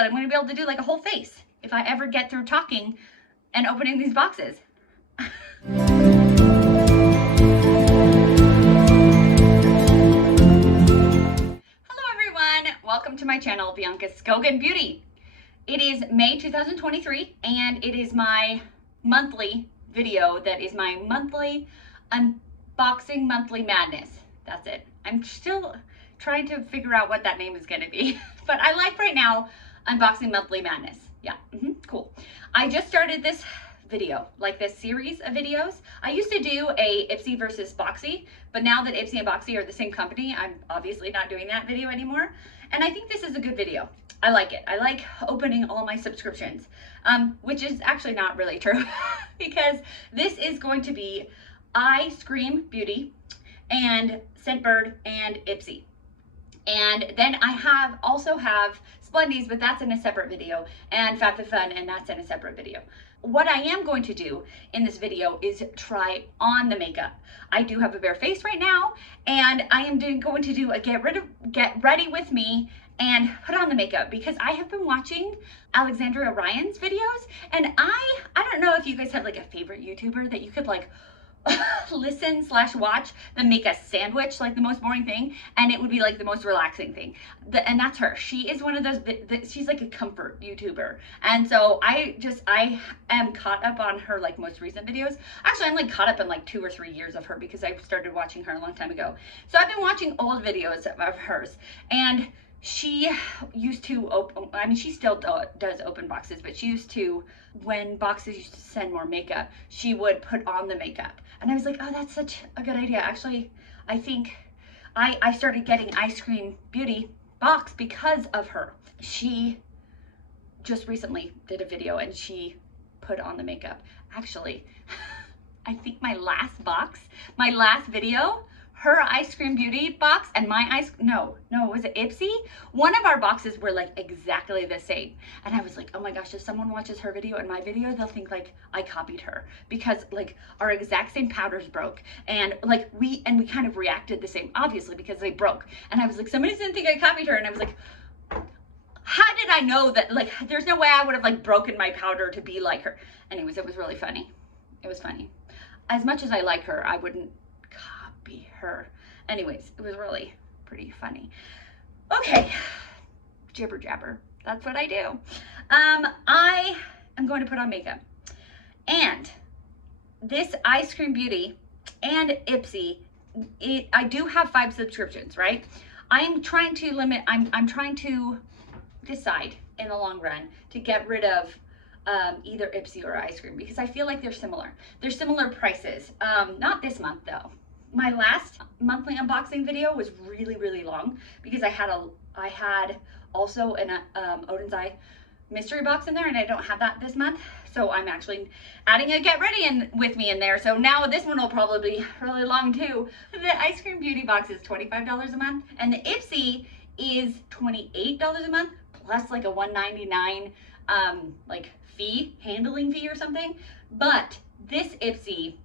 that I'm going to be able to do like a whole face if I ever get through talking and opening these boxes. Welcome to my channel, Bianca's Skogan Beauty. It is May 2023 and it is my monthly video that is my monthly unboxing monthly madness. That's it. I'm still trying to figure out what that name is going to be, but I like right now unboxing monthly madness. Yeah, cool. I just started this video, like this series of videos. I used to do a Ipsy versus Boxy, but now that Ipsy and Boxy are the same company, I'm obviously not doing that video anymore. And I think this is a good video. I like it. I like opening all my subscriptions, which is actually not really true because this is going to be Eyescream Beauty and ScentBird and Ipsy. And then I also have Splendies, but that's in a separate video, and FabFitFun, and that's in a separate video. What I am going to do in this video is try on the makeup. I do have a bare face right now, and I am going to do a get ready with me and put on the makeup because I have been watching Alexandria Ryan's videos, and I don't know if you guys have like a favorite YouTuber that you could like listen/watch them make a sandwich, like the most boring thing, and it would be like the most relaxing thing. And that's her. She is one of those, she's like a comfort YouTuber. And so I am caught up on her like most recent videos. Actually, I'm like caught up in like 2 or 3 years of her because I started watching her a long time ago. So I've been watching old videos of hers, and she used to open, I mean, she still does open boxes, but she used to, when boxes used to send more makeup, she would put on the makeup. And I was like, oh, that's such a good idea. Actually, I think I started getting Eyescream Beauty box because of her. She just recently did a video and she put on the makeup. Actually, I think my last video, her Eyescream Beauty box and my was it Ipsy? One of our boxes were like exactly the same. And I was like, oh my gosh, if someone watches her video and my video, they'll think like I copied her because like our exact same powders broke. And like we kind of reacted the same, obviously, because they broke. And I was like, somebody didn't think I copied her. And I was like, how did I know that? Like, there's no way I would have like broken my powder to be like her. Anyways, it was really funny. It was funny. As much as I like her, I wouldn't copy her. Anyways, it was really pretty funny. Okay, jibber jabber. That's what I do. I am going to put on makeup. And this Eyescream Beauty and Ipsy, I do have 5 subscriptions, right? I am trying to limit, I'm trying to decide in the long run to get rid of either Ipsy or Eyescream because I feel like they're similar. They're similar prices. Not this month though. My last monthly unboxing video was really, really long because I had also an Odin's Eye mystery box in there, and I don't have that this month. So I'm actually adding a get ready with me in there. So now this one will probably be really long too. The Eyescream Beauty box is $25 a month, and the Ipsy is $28 a month plus like a $1.99 like handling fee or something. But this Ipsy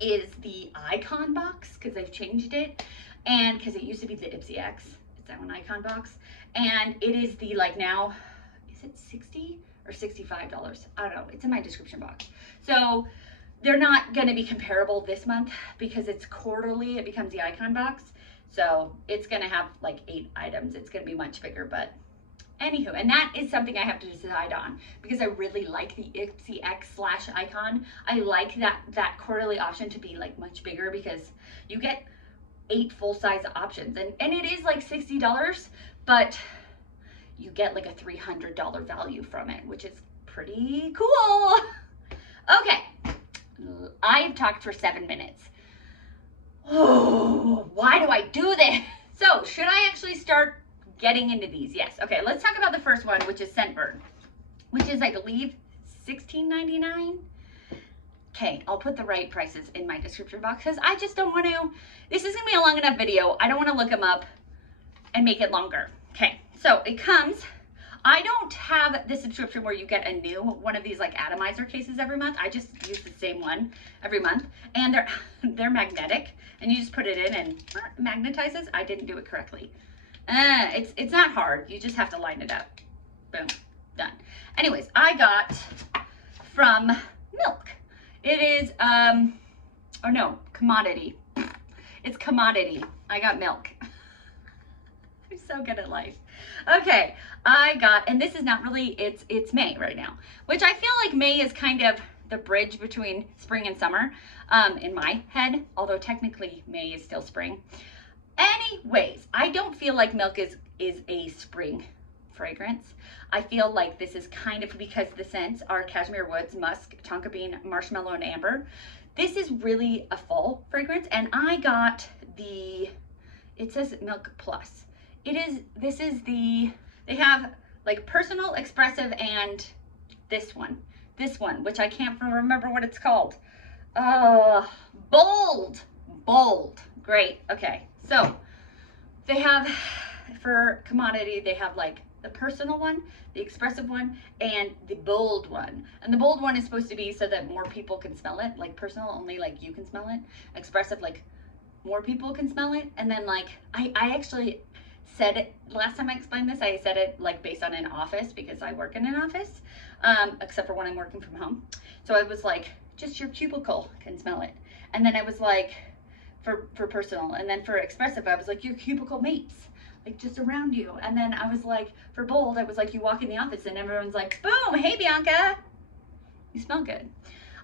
is the Icon Box because they've changed it, and because it used to be the Ipsy X, it's that one Icon Box, and it is the like now, is it $60 or $65? I don't know, it's in my description box. So they're not going to be comparable this month because it's quarterly, it becomes the Icon Box, so it's going to have like 8 items. It's going to be much bigger, but anywho, and that is something I have to decide on because I really like the Ipsy X/Icon. I like that quarterly option to be like much bigger because you get 8 full-size options, and it is like $60, but you get like a $300 value from it, which is pretty cool. Okay, I've talked for 7 minutes. Oh, why do I do this? So should I actually start getting into these? Yes. Okay, let's talk about the first one, which is ScentBird, which is, I believe, $16.99. Okay, I'll put the right prices in my description box because I just don't want to, this is going to be a long enough video. I don't want to look them up and make it longer. Okay, so it comes, I don't have the subscription where you get a new one of these like atomizer cases every month. I just use the same one every month, and they're magnetic, and you just put it in and it magnetizes. I didn't do it correctly. It's not hard. You just have to line it up. Boom, done. Anyways, I got from Milk. It is, oh no, Commodity. It's Commodity. I got Milk. I'm so good at life. Okay, I got, and this is not really, it's May right now, which I feel like May is kind of the bridge between spring and summer in my head, although technically May is still spring. Anyways, I don't feel like Milk is a spring fragrance. I feel like this is kind of, because the scents are Cashmere Woods, Musk, Tonka Bean, Marshmallow, and Amber. This is really a fall fragrance, and I got the, it says Milk Plus. This is the, they have like Personal, Expressive, and this one, which I can't remember what it's called. Bold, great, okay. So they have, for Commodity, they have like the Personal one, the Expressive one, and the Bold one. And the Bold one is supposed to be so that more people can smell it. Like Personal, only like you can smell it. Expressive, like more people can smell it. And then like, I actually said it, last time I explained this, I said it like based on an office, because I work in an office, except for when I'm working from home. So I was like, just your cubicle can smell it. And then I was like, for Personal, and then for Expressive, I was like, your cubicle mates, like just around you. And then I was like, for Bold, I was like, you walk in the office and everyone's like, boom, hey Bianca, you smell good.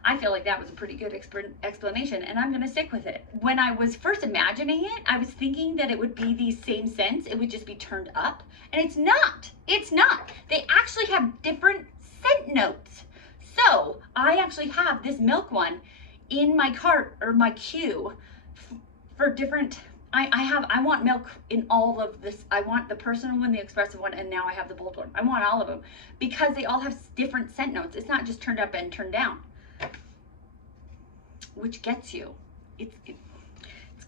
I feel like that was a pretty good explanation, and I'm gonna stick with it. When I was first imagining it, I was thinking that it would be these same scents, it would just be turned up, and it's not. It's not. They actually have different scent notes. So I actually have this Milk one in my cart, or my queue, for different, I want Milk in all of this. I want the Personal one, the Expressive one, and now I have the Bold one. I want all of them because they all have different scent notes. It's not just turned up and turned down, which gets you. It's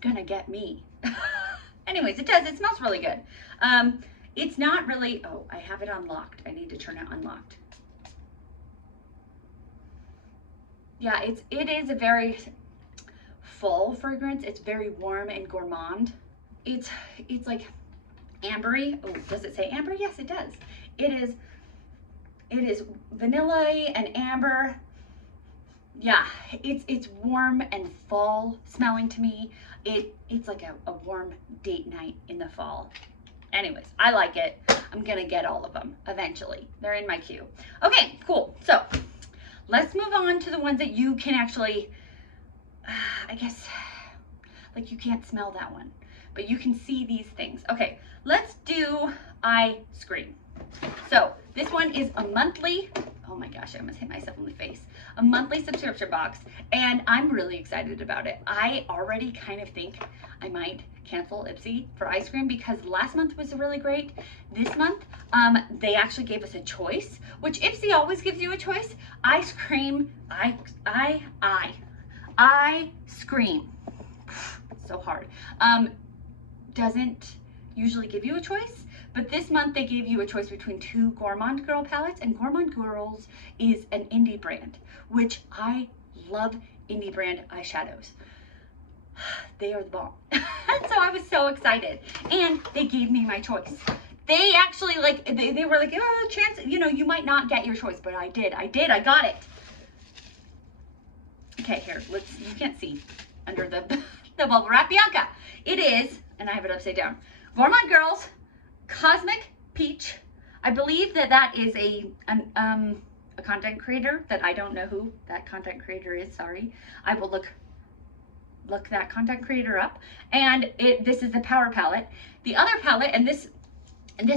gonna get me. Anyways, it does. It smells really good. It's not really, oh, I have it unlocked. I need to turn it unlocked. Yeah, it is a very fall fragrance. It's very warm and gourmand. It's like ambery. Oh, does it say amber? Yes, it does. It is vanilla and amber. Yeah, it's warm and fall smelling to me. It's like a warm date night in the fall. Anyways, I like it. I'm gonna get all of them eventually. They're in my queue. Okay, cool. So let's move on to the ones that you can actually, I guess, like you can't smell that one, but you can see these things. Okay, let's do Eyescream. So this one is a monthly, oh my gosh, I almost hit myself in the face, a monthly subscription box, and I'm really excited about it. I already kind of think I might cancel Ipsy for Eyescream, because last month was really great. This month, they actually gave us a choice, which Ipsy always gives you a choice. Eyescream, Eyescream, so hard, doesn't usually give you a choice, but this month they gave you a choice between two Gourmande Girl palettes, and Gourmande Girls is an indie brand, which I love indie brand eyeshadows. They are the bomb. So I was so excited, and they gave me my choice. They actually, like, they were like, oh, chance, you know, you might not get your choice, but I did, I got it. Okay, here, you can't see under the bubble wrap, Bianca. It is, and I have it upside down, Gourmande Girls Cosmic Peach. I believe that is a content creator that I don't know who that content creator is, sorry. I will look that content creator up. And this is the Power palette. The other palette, and this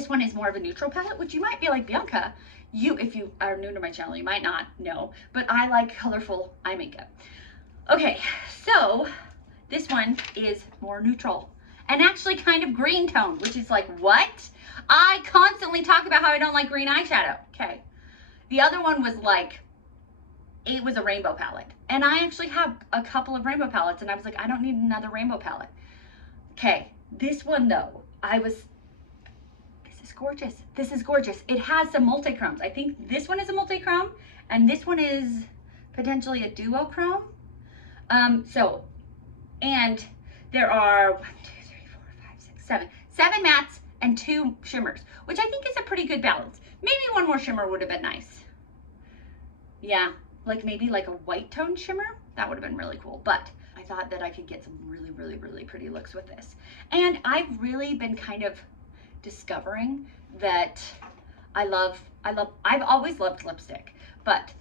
one is more of a neutral palette, which you might be like, Bianca, if you are new to my channel, you might not know, but I like colorful eye makeup. Okay, so this one is more neutral and actually kind of green tone, which is like, what? I constantly talk about how I don't like green eyeshadow. Okay. The other one was like, it was a rainbow palette. And I actually have a couple of rainbow palettes, and I was like, I don't need another rainbow palette. Okay. This one though, this is gorgeous. This is gorgeous. It has some multi-chromes. I think this one is a multi-chrome, and this one is potentially a duochrome. And there are 1, 2, 3, 4, 5, 6, 7 mattes and 2 shimmers, which I think is a pretty good balance. Maybe one more shimmer would have been nice. Yeah, like maybe like a white tone shimmer. That would have been really cool. But I thought that I could get some really, really, really pretty looks with this. And I've really been kind of discovering that I've always loved lipstick, but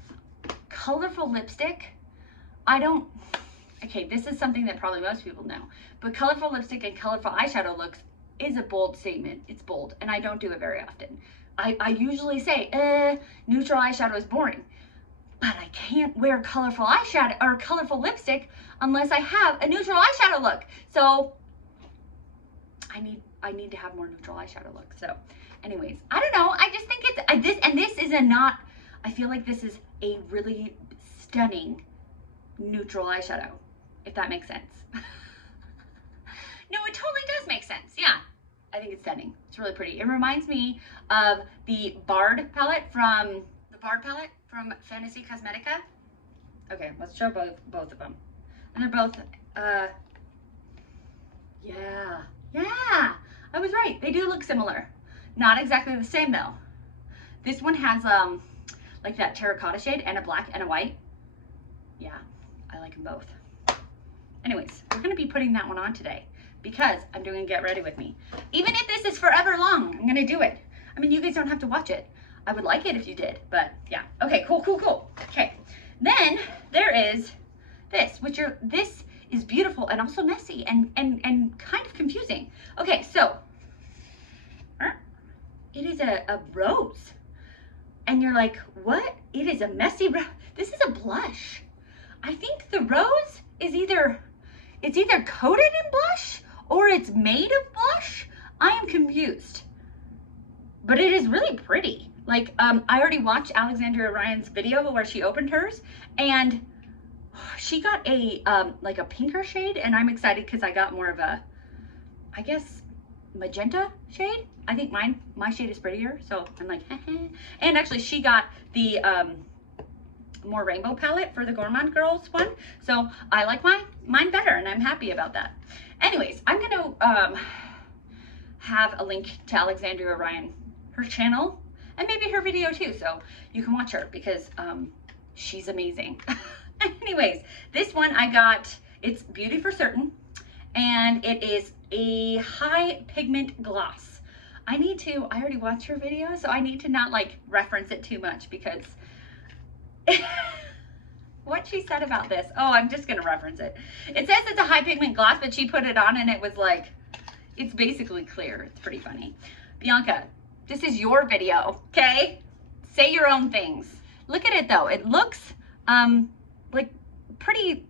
colorful lipstick, okay, this is something that probably most people know, but colorful lipstick and colorful eyeshadow looks is a bold statement. It's bold, and I don't do it very often. I usually say, neutral eyeshadow is boring, but I can't wear colorful eyeshadow or colorful lipstick unless I have a neutral eyeshadow look. So I need to have more neutral eyeshadow look. So anyways, I don't know. I just think I feel like this is a really stunning neutral eyeshadow, if that makes sense. No, it totally does make sense. Yeah, I think it's stunning. It's really pretty. It reminds me of the BYROE palette from Fantasy Cosmetica. Okay, let's show both of them. And they're both, yeah, I was right. They do look similar. Not exactly the same though. This one has like that terracotta shade and a black and a white. Yeah, I like them both. Anyways, we're gonna be putting that one on today because I'm doing Get Ready With Me. Even if this is forever long, I'm gonna do it. I mean, you guys don't have to watch it. I would like it if you did, but yeah. Okay, cool. Okay, then there is this, this is beautiful and also messy and kind of confusing. Okay, so it is a rose, and you're like, what? It is a messy rose. This is a blush. I think the rose is either coated in blush or it's made of blush. I am confused, but it is really pretty. Like, I already watched Alexandria Ryan's video where she opened hers, and she got a like a pinker shade, and I'm excited because I got more of a, I guess, magenta shade. I think my shade is prettier, so I'm like, and actually she got the more rainbow palette for the Gourmande girls one, so I like mine better, and I'm happy about that. Anyways, I'm gonna have a link to Alexandria Ryan, her channel, and maybe her video too, so you can watch her because she's amazing. Anyways, this one I got, it's Beauty for Certain, and it is a high pigment gloss. I already watched her video, so I need to not like reference it too much because what she said about this, oh, I'm just gonna reference it. It says it's a high pigment gloss, but she put it on and it was like, it's basically clear. It's pretty funny. Bianca, this is your video, okay? Say your own things. Look at it though. It looks like pretty,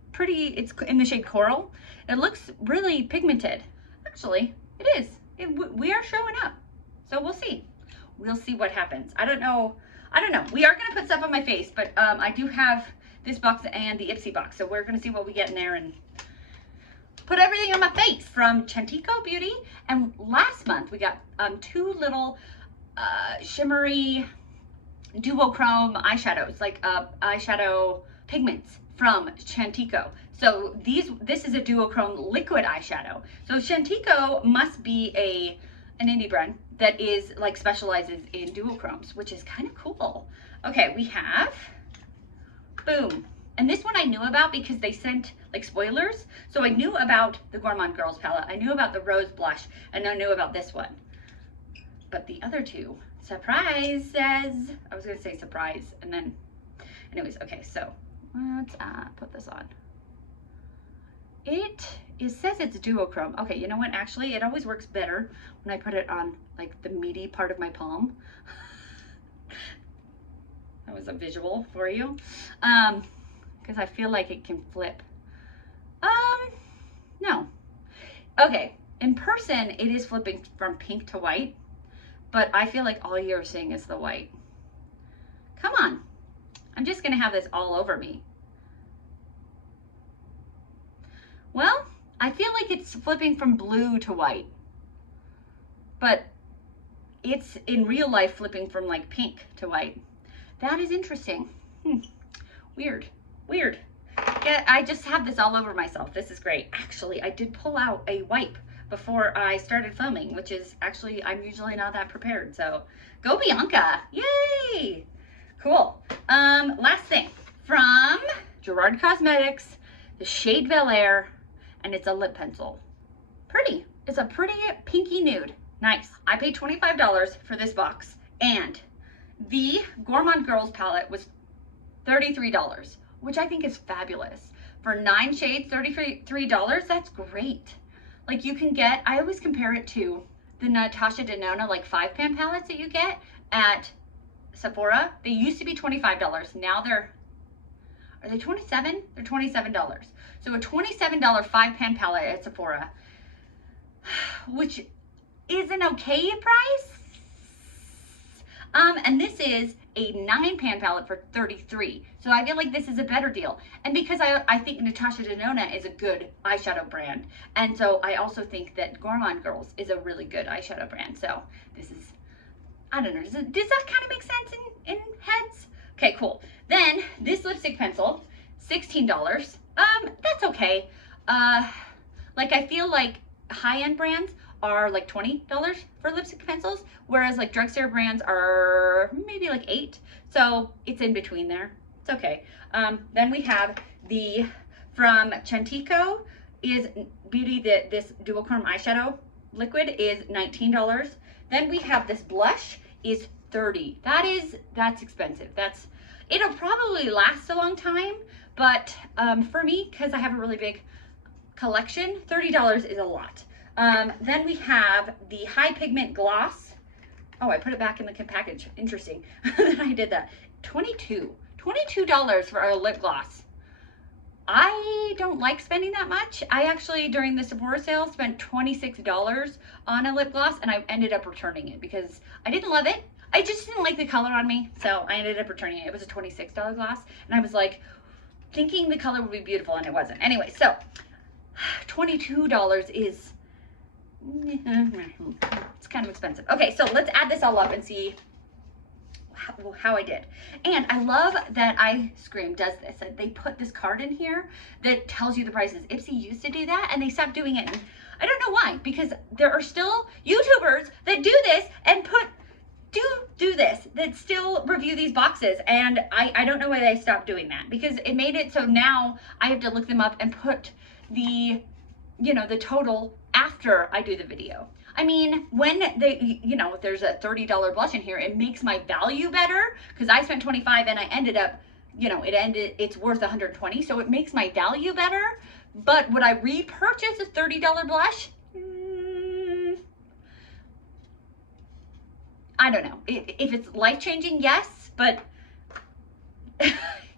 it's in the shade Coral. It looks really pigmented. Actually, it is. We are showing up. So we'll see. We'll see what happens. I don't know. We are going to put stuff on my face, but I do have this box and the Ipsy box. So we're going to see what we get in there and put everything on my face from Chantico Beauty. And last month we got two little shimmery duochrome eyeshadows, like eyeshadow pigments from Chantico. So this is a duochrome liquid eyeshadow. So Chantico must be an indie brand that is like specializes in duochromes, which is kind of cool. Okay, we have, boom. And this one I knew about because they sent like spoilers. So I knew about the Gourmande Girls palette. I knew about the Rose Blush, and I knew about this one. But the other two, surprises. I was gonna say surprise, and then, anyways, okay, so let's put this on. It says it's duochrome. Okay, you know what? Actually, it always works better when I put it on like the meaty part of my palm. That was a visual for you. Because I feel like it can flip. No. Okay, in person, it is flipping from pink to white, but I feel like all you're seeing is the white. Come on. I'm just gonna have this all over me. Well, I feel like it's flipping from blue to white, but it's in real life flipping from like pink to white. That is interesting. Weird. Yeah, I just have this all over myself. This is great. Actually, I did pull out a wipe before I started filming, which is actually, I'm usually not that prepared. So go Bianca, yay. Cool. Last thing from Gerard Cosmetics, the shade Bel Air, and it's a lip pencil. Pretty. It's a pretty pinky nude. Nice. I paid $25 for this box, and the Gourmande Girls palette was $33, which I think is fabulous. For 9 shades, $33, that's great. Like you can get, I always compare it to the Natasha Denona like 5-pan palettes that you get at Sephora. They used to be $25. Now are they 27? They're $27. So a $27 5-pan palette at Sephora, which is an okay price. And this is a 9-pan palette for $33. So I feel like this is a better deal. And because I think Natasha Denona is a good eyeshadow brand. And so I also think that Gourmande Girls is a really good eyeshadow brand. So this is, I don't know, does that kind of make sense in heads? Okay, cool. Then this lipstick pencil, $16. That's okay. Like I feel like high-end brands are like $20 for lipstick pencils, whereas like drugstore brands are maybe like $8. So it's in between there. It's okay. Then we have the, from Chantico is Beauty, this Duochrome eyeshadow liquid is $19. Then we have this blush is $30. That's expensive. It'll probably last a long time, but for me, because I have a really big collection, $30 is a lot. Then we have the high pigment gloss. Oh, I put it back in the package. Interesting that I did that. $22 for a lip gloss. I don't like spending that much. I actually, during the Sephora sale, spent $26 on a lip gloss, and I ended up returning it because I didn't love it. I just didn't like the color on me, so I ended up returning it. It was a $26 gloss, and I was like thinking the color would be beautiful, and it wasn't. Anyway, so $22 is, it's kind of expensive. Okay, so let's add this all up and see how I did. And I love that Eyescream does this. They put this card in here that tells you the prices. Ipsy used to do that, and they stopped doing it. And I don't know why, because there are still YouTubers that do this and do this, that still review these boxes. And I don't know why they stopped doing that, because it made it so now I have to look them up and put the, the total after I do the video. I mean, when they, if there's a $30 blush in here, it makes my value better, because I spent $25 and I ended up, it's worth $120, so it makes my value better. But would I repurchase a $30 blush? I don't know. If it's life-changing, yes, but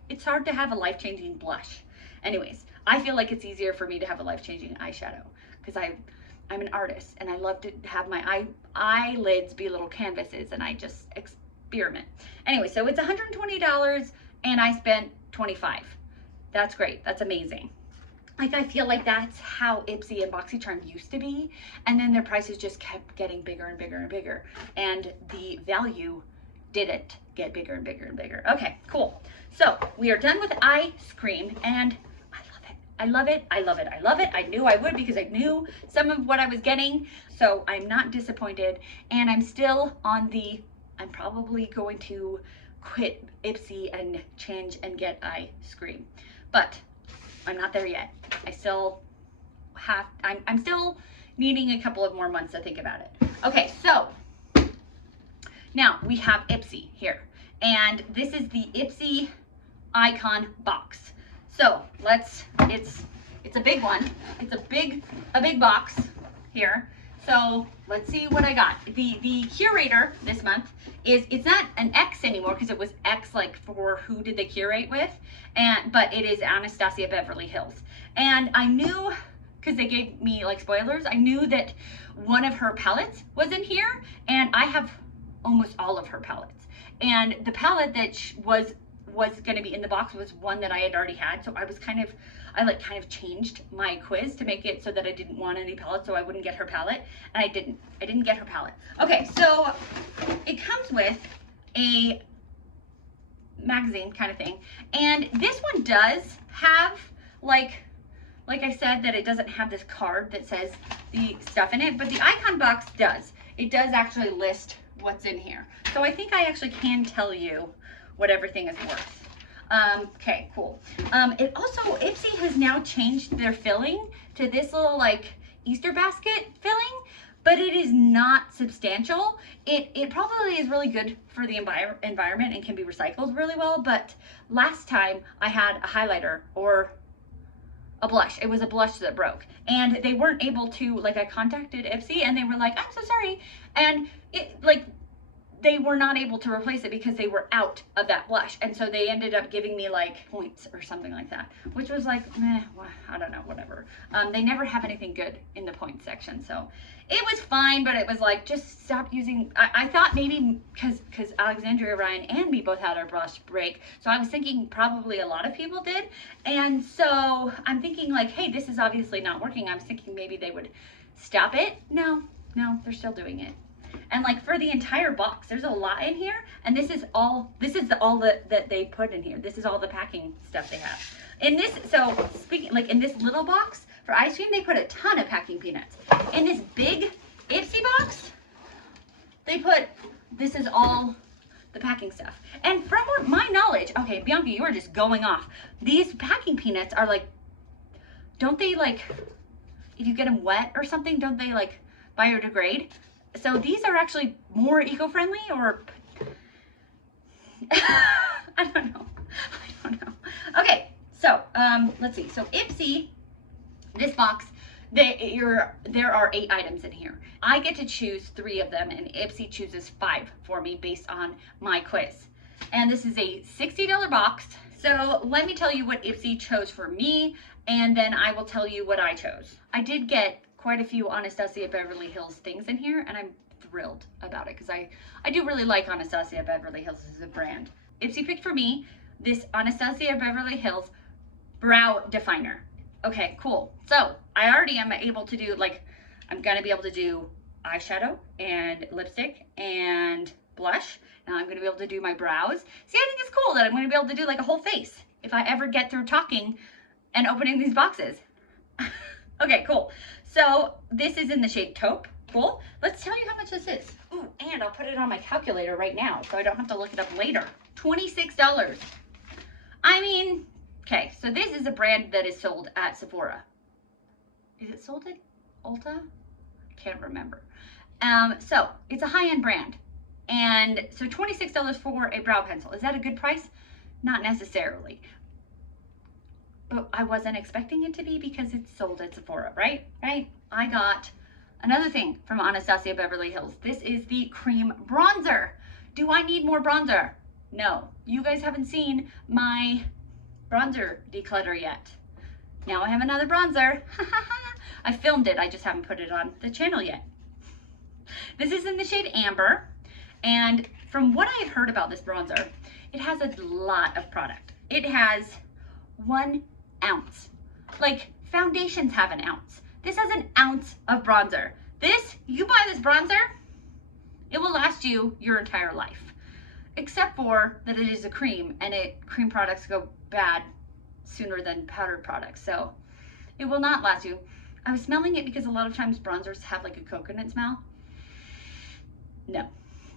it's hard to have a life-changing blush. Anyways, I feel like it's easier for me to have a life-changing eyeshadow, because I'm an artist and I love to have my eyelids be little canvases, and I just experiment. Anyway, so it's $120 and I spent $25. That's great. That's amazing. Like, I feel like that's how Ipsy and BoxyCharm used to be, and then their prices just kept getting bigger and bigger and bigger, and the value didn't get bigger and bigger and bigger. Okay, cool. So we are done with Eyescream, and I love it. I love it. I love it. I knew I would, because I knew some of what I was getting. So I'm not disappointed. And I'm still on I'm probably going to quit Ipsy and change and get Eyescream. But I'm not there yet. I still I'm still needing a couple of more months to think about it. Okay, so now we have Ipsy here. And this is the Ipsy Icon Box. So it's a big one. It's a big box here. So let's see what I got. The curator this month it's not an X anymore, because it was X like for who did they curate with, but it is Anastasia Beverly Hills. And I knew, because they gave me like spoilers, I knew that one of her palettes was in here, and I have almost all of her palettes. And the palette that was going to be in the box was one that I had already had, so I kind of changed my quiz to make it so that I didn't want any palettes, so I wouldn't get her palette, and I didn't get her palette. Okay, so it comes with a magazine kind of thing, and this one does have like like I said, that it doesn't have this card that says the stuff in it, but the Icon Box does. It does actually list what's in here. So I think I actually can tell you what everything is worth. Okay, cool. It also, Ipsy has now changed their filling to this little like Easter basket filling, but it is not substantial. It probably is really good for the environment and can be recycled really well, but last time I had a highlighter or a blush. It was a blush that broke, and they weren't able to, like, I contacted Ipsy and they were like, I'm so sorry, and it, like, they were not able to replace it because they were out of that blush, and so they ended up giving me like points or something like that, which was like, meh, well, I don't know, whatever. They never have anything good in the points section, so it was fine, but it was like, just stop using. I thought maybe because Alexandria, Ryan, and me both had our blush break, so I was thinking probably a lot of people did, and so I'm thinking like, hey, this is obviously not working. I was thinking maybe they would stop it. No, they're still doing it. And like for the entire box, there's a lot in here, and this is all that they put in here. This is all the packing stuff they have. In this, so speaking, like in this little box for Eyescream, they put a ton of packing peanuts. In this big Ipsy box, they put, this is all the packing stuff. And from my knowledge, okay, Bianca, you are just going off. These packing peanuts are like, don't they like, if you get them wet or something, don't they like biodegrade? So these are actually more eco-friendly, or I don't know. Okay, so let's see. So Ipsy, this box, there are 8 items in here. I get to choose 3 of them, and Ipsy chooses 5 for me based on my quiz. And this is a $60 box. So let me tell you what Ipsy chose for me, and then I will tell you what I chose. I did get quite a few Anastasia Beverly Hills things in here, and I'm thrilled about it because I do really like Anastasia Beverly Hills as a brand. Ipsy picked for me this Anastasia Beverly Hills brow definer. Okay, cool. So I already am able to do, like, I'm gonna be able to do eyeshadow and lipstick and blush. Now I'm gonna be able to do my brows. See, I think it's cool that I'm gonna be able to do like a whole face if I ever get through talking and opening these boxes. Okay, cool. So this is in the shade Taupe. Cool. Let's tell you how much this is. Ooh, and I'll put it on my calculator right now so I don't have to look it up later. $26. I mean, okay, so this is a brand that is sold at Sephora. Is it sold at Ulta? Can't remember. So it's a high-end brand. And so $26 for a brow pencil. Is that a good price? Not necessarily. But I wasn't expecting it to be because it's sold at Sephora, right? Right? I got another thing from Anastasia Beverly Hills. This is the cream bronzer. Do I need more bronzer? No. You guys haven't seen my bronzer declutter yet. Now I have another bronzer. I filmed it. I just haven't put it on the channel yet. This is in the shade Amber. And from what I have heard about this bronzer, it has a lot of product. It has 1 ounce. Like, foundations have an ounce. This has an ounce of bronzer. This, you buy this bronzer, it will last you your entire life. Except for that it is a cream, and cream products go bad sooner than powdered products. So it will not last you. I was smelling it because a lot of times bronzers have like a coconut smell. No,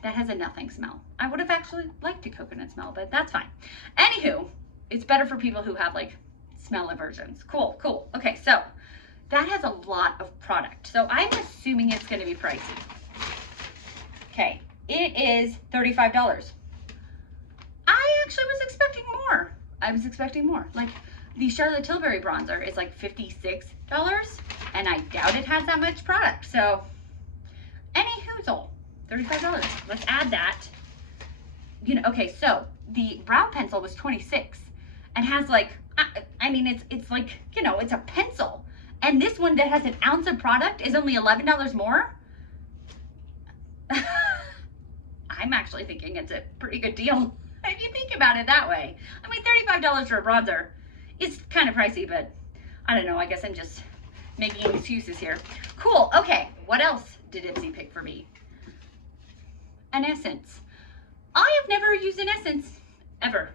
that has a nothing smell. I would have actually liked a coconut smell, but that's fine. Anywho, it's better for people who have like smell aversions. Cool, cool. Okay, so that has a lot of product. So I'm assuming it's gonna be pricey. Okay, it is $35. I actually was expecting more. I was expecting more. Like the Charlotte Tilbury bronzer is like $56, and I doubt it has that much product. So any hoozle, $35. Let's add that. You know, okay, so the brow pencil was $26 and has like, I mean, it's like, you know, it's a pencil. And this one that has an ounce of product is only $11 more. I'm actually thinking it's a pretty good deal if you think about it that way. I mean, $35 for a bronzer is kind of pricey, but I don't know. I guess I'm just making excuses here. Cool. Okay. What else did Ipsy pick for me? An essence. I have never used an essence ever.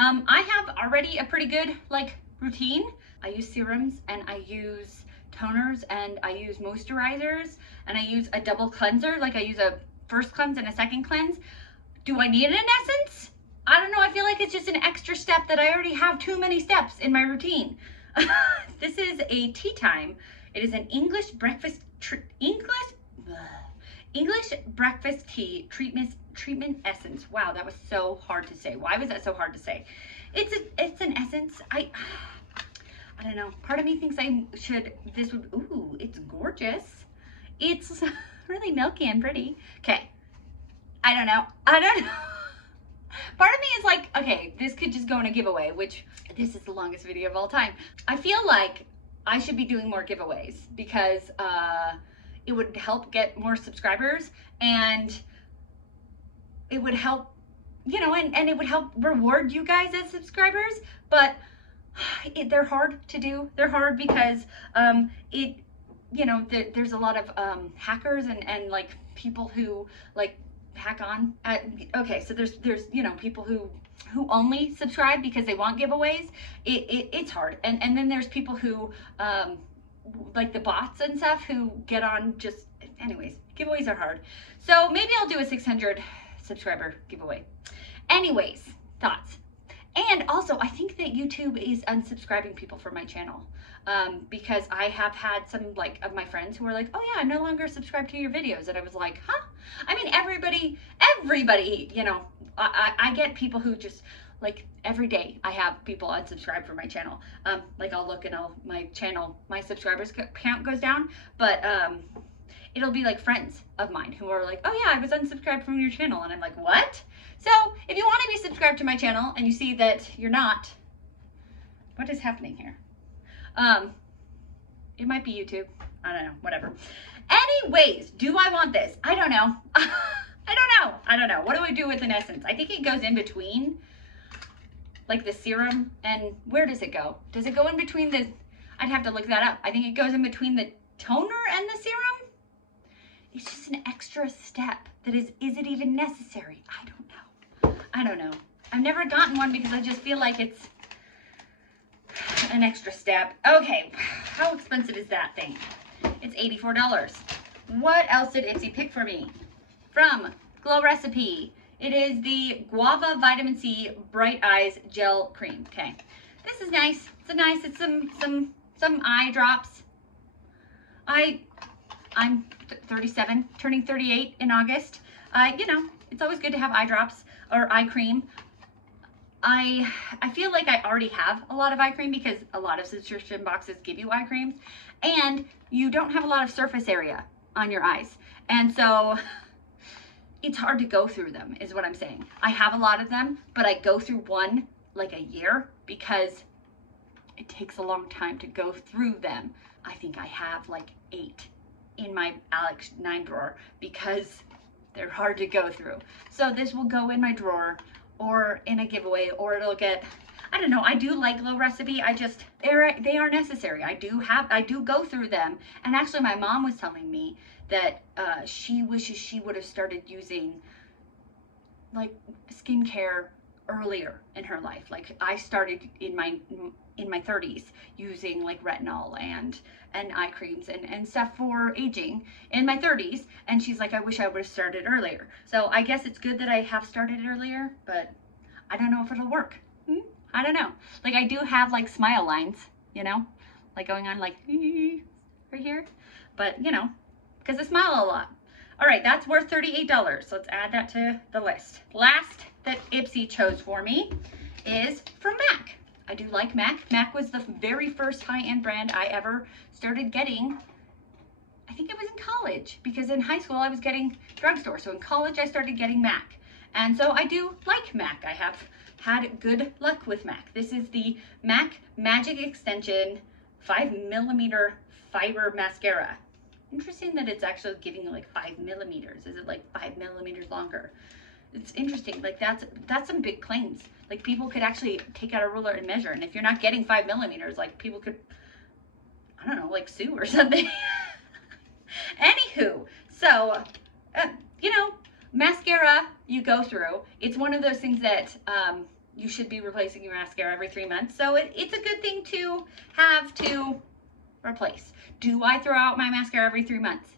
I have already a pretty good like routine, I use serums and I use toners and I use moisturizers and I use a double cleanser. Like I use a first cleanse and a second cleanse. Do I need an essence? I don't know. I feel like it's just an extra step that I already have too many steps in my routine. This is a tea time. It is an English breakfast English breakfast tea treatment essence. Wow, that was so hard to say. Why was that so hard to say? It's an essence. I don't know. Part of me thinks ooh, it's gorgeous. It's really milky and pretty. Okay. I don't know. Part of me is like, okay, this could just go in a giveaway, which this is the longest video of all time. I feel like I should be doing more giveaways because it would help get more subscribers and it would help, you know, and it would help reward you guys as subscribers, but they're hard to do. They're hard because you know, there's a lot of hackers and like people who like hack on. Okay, so there's you know, people who only subscribe because they want giveaways. It's hard, and then there's people who like the bots and stuff who get on just, anyways, giveaways are hard. So maybe I'll do a 600 subscriber giveaway. Anyways, thoughts. And also, I think that YouTube is unsubscribing people from my channel because I have had some like of my friends who are like, oh yeah, I no longer subscribe to your videos. And I was like, huh? I mean, everybody, you know, I get people who just like every day I have people unsubscribe from my channel. Like I'll look and my subscribers count goes down, but it'll be like friends of mine who are like, oh yeah, I was unsubscribed from your channel. And I'm like, what? So if you want to be subscribed to my channel and you see that you're not, what is happening here? It might be YouTube. I don't know, whatever. Anyways, do I want this? I don't know. I don't know. What do I do with an essence? I think it goes in between like the serum, and where does it go? Does it go in between the, I'd have to look that up. I think it goes in between the toner and the serum. It's just an extra step that is it even necessary? I don't know. I've never gotten one because I just feel like it's an extra step. Okay, how expensive is that thing? It's $84. What else did Ipsy pick for me? From Glow Recipe. It is the Guava Vitamin C Bright Eyes Gel Cream. Okay, this is nice. It's some eye drops. I'm 37, turning 38 in August. You know, it's always good to have eye drops or eye cream. I feel like I already have a lot of eye cream because a lot of subscription boxes give you eye creams, and you don't have a lot of surface area on your eyes, and so it's hard to go through them is what I'm saying. I have a lot of them, but I go through one like a year because it takes a long time to go through them. I think I have like 8 in my Alex 9 drawer because they're hard to go through. So this will go in my drawer or in a giveaway, or it'll get, I don't know. I do like Glow Recipe. They are necessary. I do go through them. And actually my mom was telling me that she wishes she would have started using like skincare earlier in her life. Like I started in my 30s using like retinol and eye creams and stuff for aging in my 30s, and she's like, I wish I would have started earlier. So I guess it's good that I have started earlier, but I don't know if it'll work. I don't know. Like I do have like smile lines, you know, like going on like right here, but you know, because I smile a lot. All right, that's worth $38. So let's add that to the list. Last that Ipsy chose for me is from MAC. I do like MAC. MAC was the very first high-end brand I ever started getting. I think it was in college, because in high school I was getting drugstore. So in college I started getting MAC. And so I do like MAC. I have had good luck with MAC. This is the MAC Magic Extension 5mm Fibre Mascara. Interesting that it's actually giving like 5mm. Is it like 5mm longer? It's interesting. Like that's some big claims. Like people could actually take out a ruler and measure, and if you're not getting 5mm, like people could, I don't know, like sue or something. Anywho, so you know, mascara you go through. It's one of those things that you should be replacing your mascara every 3 months. So it's a good thing to have to replace. Do I throw out my mascara every 3 months?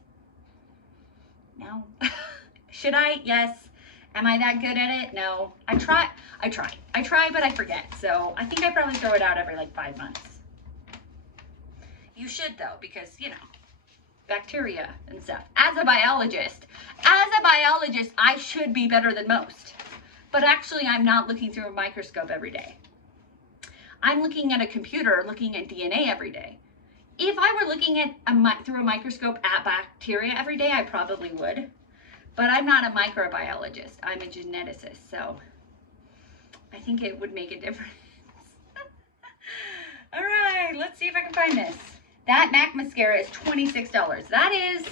No. Should I? Yes. Am I that good at it? No. I try, but I forget. So I think I probably throw it out every like 5 months. You should though, because you know, bacteria and stuff. As a biologist, I should be better than most. But actually, I'm not looking through a microscope every day. I'm looking at a computer, looking at DNA every day. If I were looking at through a microscope at bacteria every day, I probably would. But I'm not a microbiologist. I'm a geneticist, so I think it would make a difference. All right, let's see if I can find this. That MAC mascara is $26. That is,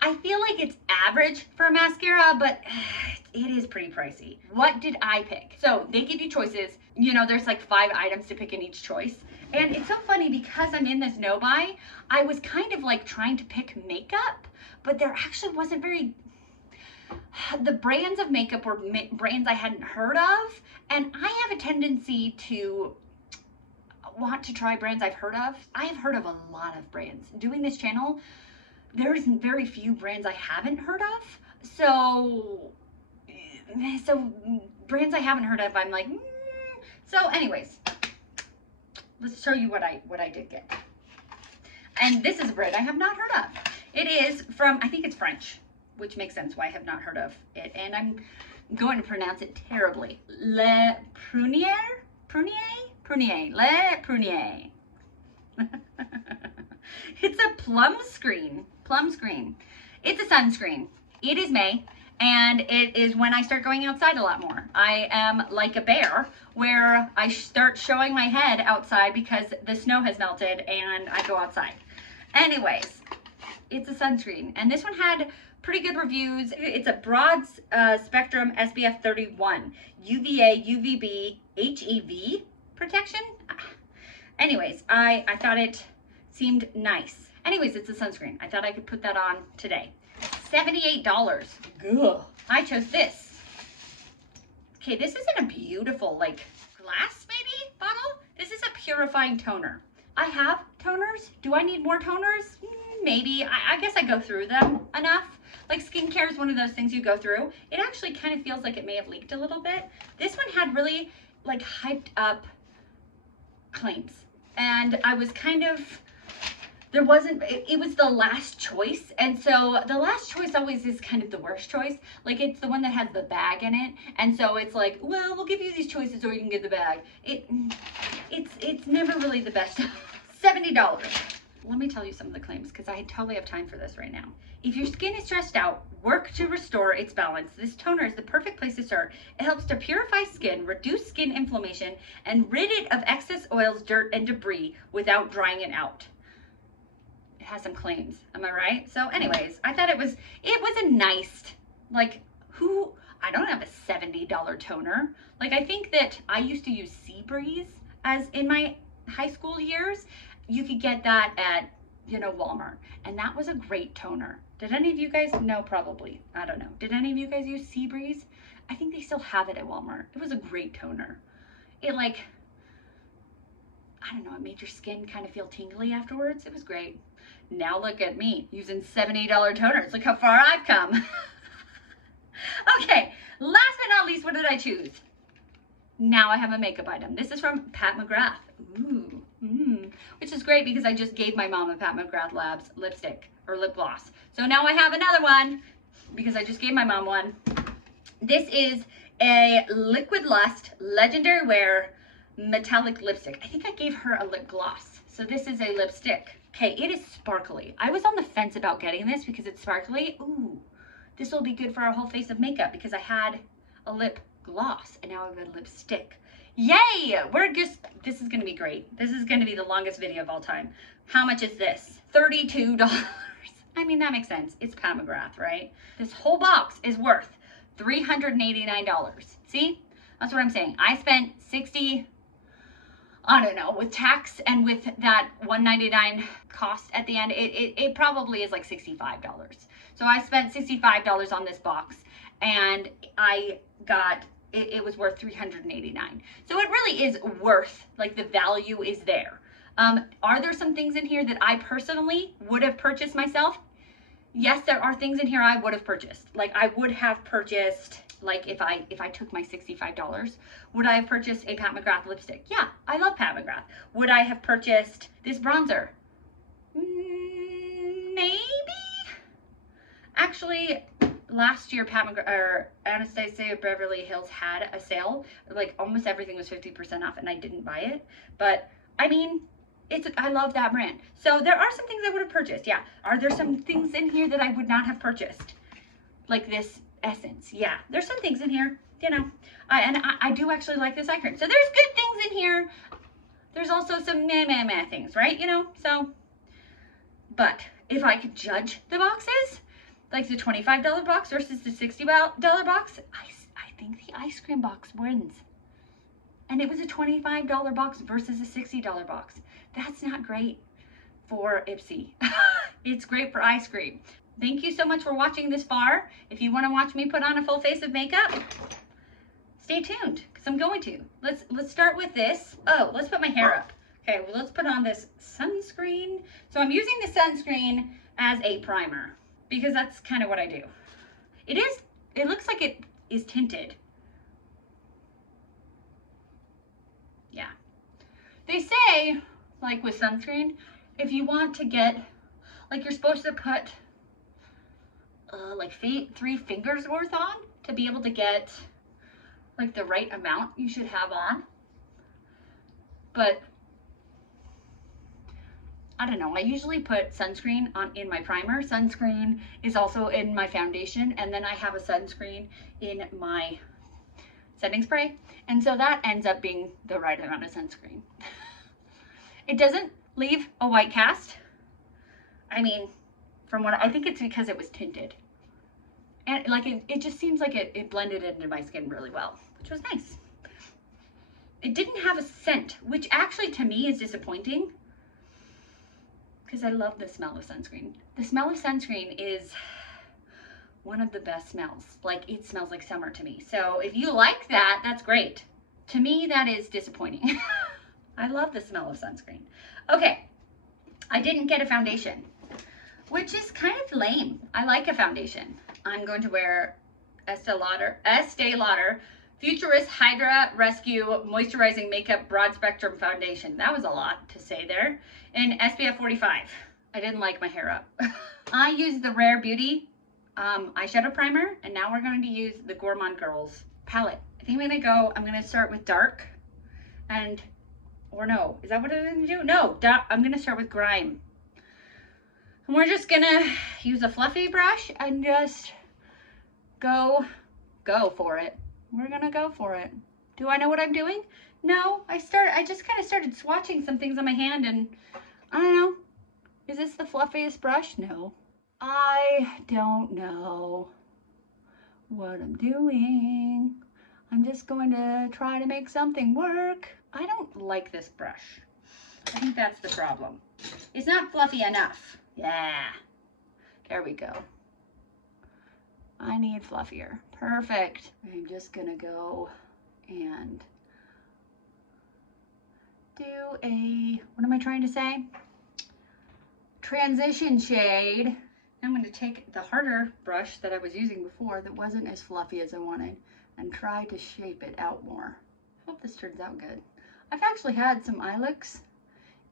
I feel like it's average for a mascara, but it is pretty pricey. What did I pick? So they give you choices. You know, there's like 5 items to pick in each choice. And it's so funny because I'm in this no buy, I was kind of like trying to pick makeup, but there actually wasn't very, the brands of makeup were brands I hadn't heard of. And I have a tendency to want to try brands I've heard of. I have heard of a lot of brands. Doing this channel, there's very few brands I haven't heard of. So brands I haven't heard of, I'm like, So anyways, let's show you what I did get. And this is a brand I have not heard of. It is from, I think it's French, which makes sense why I have not heard of it. And I'm going to pronounce it terribly. Le Prunier? Le Prunier. It's a plum screen. It's a sunscreen. It is May, and it is when I start going outside a lot more. I am like a bear where I start showing my head outside because the snow has melted and I go outside. Anyways, it's a sunscreen, and this one had pretty good reviews. It's a broad spectrum SPF 31 UVA, UVB, HEV protection. Anyways, I thought it seemed nice. Anyways, it's a sunscreen. I thought I could put that on today. $78. Ugh. I chose this. Okay, this is in a beautiful like glass maybe bottle. This is a purifying toner. I have toners. Do I need more toners? Maybe. I guess I go through them enough. Like skincare is one of those things you go through. It actually kind of feels like it may have leaked a little bit. This one had really like hyped up claims. And I was kind of, it was the last choice. And so the last choice always is kind of the worst choice. Like it's the one that has the bag in it. And so it's like, well, we'll give you these choices or you can get the bag. It's never really the best. $70. Let me tell you some of the claims because I totally have time for this right now. If your skin is stressed out, work to restore its balance. This toner is the perfect place to start. It helps to purify skin, reduce skin inflammation, and rid it of excess oils, dirt, and debris without drying it out. It has some claims, am I right? So anyways, I thought it was a nice, like, I don't have a $70 toner. Like, I think that I used to use Sea-Breeze as in my high school years. You could get that at, you know, Walmart. And that was a great toner. Did any of you guys know? Probably. I don't know. Did any of you guys use Sea-Breeze? I think they still have it at Walmart. It was a great toner. It like, I don't know, it made your skin kind of feel tingly afterwards. It was great. Now look at me using $70 toners. Look how far I've come. Okay, last but not least, what did I choose? Now I have a makeup item. This is from Pat McGrath. Ooh, which is great because I just gave my mom a Pat McGrath Labs lipstick or lip gloss. So now I have another one because I just gave my mom one. This is a Liquid Lust Legendary Wear metallic lipstick. I think I gave her a lip gloss. So this is a lipstick. Okay, it is sparkly. I was on the fence about getting this because it's sparkly. Ooh, this will be good for a whole face of makeup because I had a lip gloss and now I've got a lipstick. Yay! This is gonna be great. This is gonna be the longest video of all time. How much is this? $32. I mean, that makes sense. It's Pat McGrath, right? This whole box is worth $389. See? That's what I'm saying. I spent $60, I don't know, with tax and with that $199 cost at the end, it probably is like $65. So I spent $65 on this box and I got it was worth $389. So it really is worth, like, the value is there. Are there some things in here that I personally would have purchased myself? Yes, there are things in here I would have purchased. Like, I would have purchased, like, if I took my $65, would I have purchased a Pat McGrath lipstick? Yeah, I love Pat McGrath. Would I have purchased this bronzer? Maybe. Actually, last year Pat McGrath or Anastasia Beverly Hills had a sale. Like, almost everything was 50% off, and I didn't buy it. But I mean, I love that brand. So there are some things I would have purchased. Yeah. Are there some things in here that I would not have purchased? Like this essence. Yeah. There's some things in here, you know. I do actually like this eye cream. So there's good things in here. There's also some meh things, right? You know, so. But if I could judge the boxes, like the $25 box versus the $60 box, I think the ice cream box wins. And it was a $25 box versus a $60 box. That's not great for Ipsy. It's great for ice cream. Thank you so much for watching this far. If you want to watch me put on a full face of makeup, stay tuned, because I'm going to. Let's start with this. Oh, let's put my hair up. Okay, well, let's put on this sunscreen. So I'm using the sunscreen as a primer, because that's kind of what I do. It looks like it is tinted. Yeah. They say, like with sunscreen, if you want to get, like, you're supposed to put like 3 fingers worth on to be able to get like the right amount you should have on. But I don't know, I usually put sunscreen in my primer. Sunscreen is also in my foundation, and then I have a sunscreen in my setting spray, and so that ends up being the right amount of sunscreen. It doesn't leave a white cast. I mean, from what I think, it's because it was tinted, and like it just seems like it blended into my skin really well, which was nice. It didn't have a scent, which actually to me is disappointing, because I love the smell of sunscreen. The smell of sunscreen is one of the best smells. Like, it smells like summer to me. So if you like that, that's great. To me, that is disappointing. I love the smell of sunscreen. Okay, I didn't get a foundation, which is kind of lame. I like a foundation. I'm going to wear Estee Lauder Futurist Hydra Rescue Moisturizing Makeup Broad Spectrum Foundation. That was a lot to say there. In SPF 45. I didn't like my hair up. I used the Rare Beauty eyeshadow primer, and now we're going to use the Gourmande Girls palette. I think I'm going to start with dark, or no, is that what I'm going to do? No, I'm going to start with grime. And we're just going to use a fluffy brush and just go for it. We're going to go for it. Do I know what I'm doing? No, I just kind of started swatching some things on my hand, and I don't know. Is this the fluffiest brush? No. I don't know what I'm doing. I'm just going to try to make something work. I don't like this brush. I think that's the problem. It's not fluffy enough. Yeah. There we go. I need fluffier. Perfect. I'm just gonna go and do what am I trying to say? Transition shade. I'm going to take the harder brush that I was using before that wasn't as fluffy as I wanted and try to shape it out more. Hope this turns out good. I've actually had some eye looks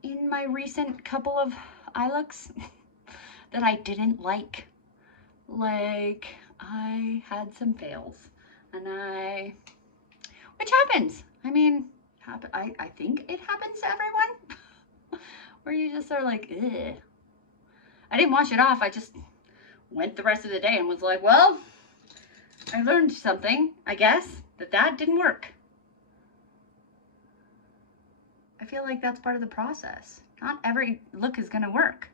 in my recent couple of eye looks that I didn't like. Like, I had some fails, and which happens. I mean, I think it happens to everyone, where you just are like, ugh. I didn't wash it off. I just went the rest of the day and was like, well, I learned something, I guess, that didn't work. I feel like that's part of the process. Not every look is gonna work.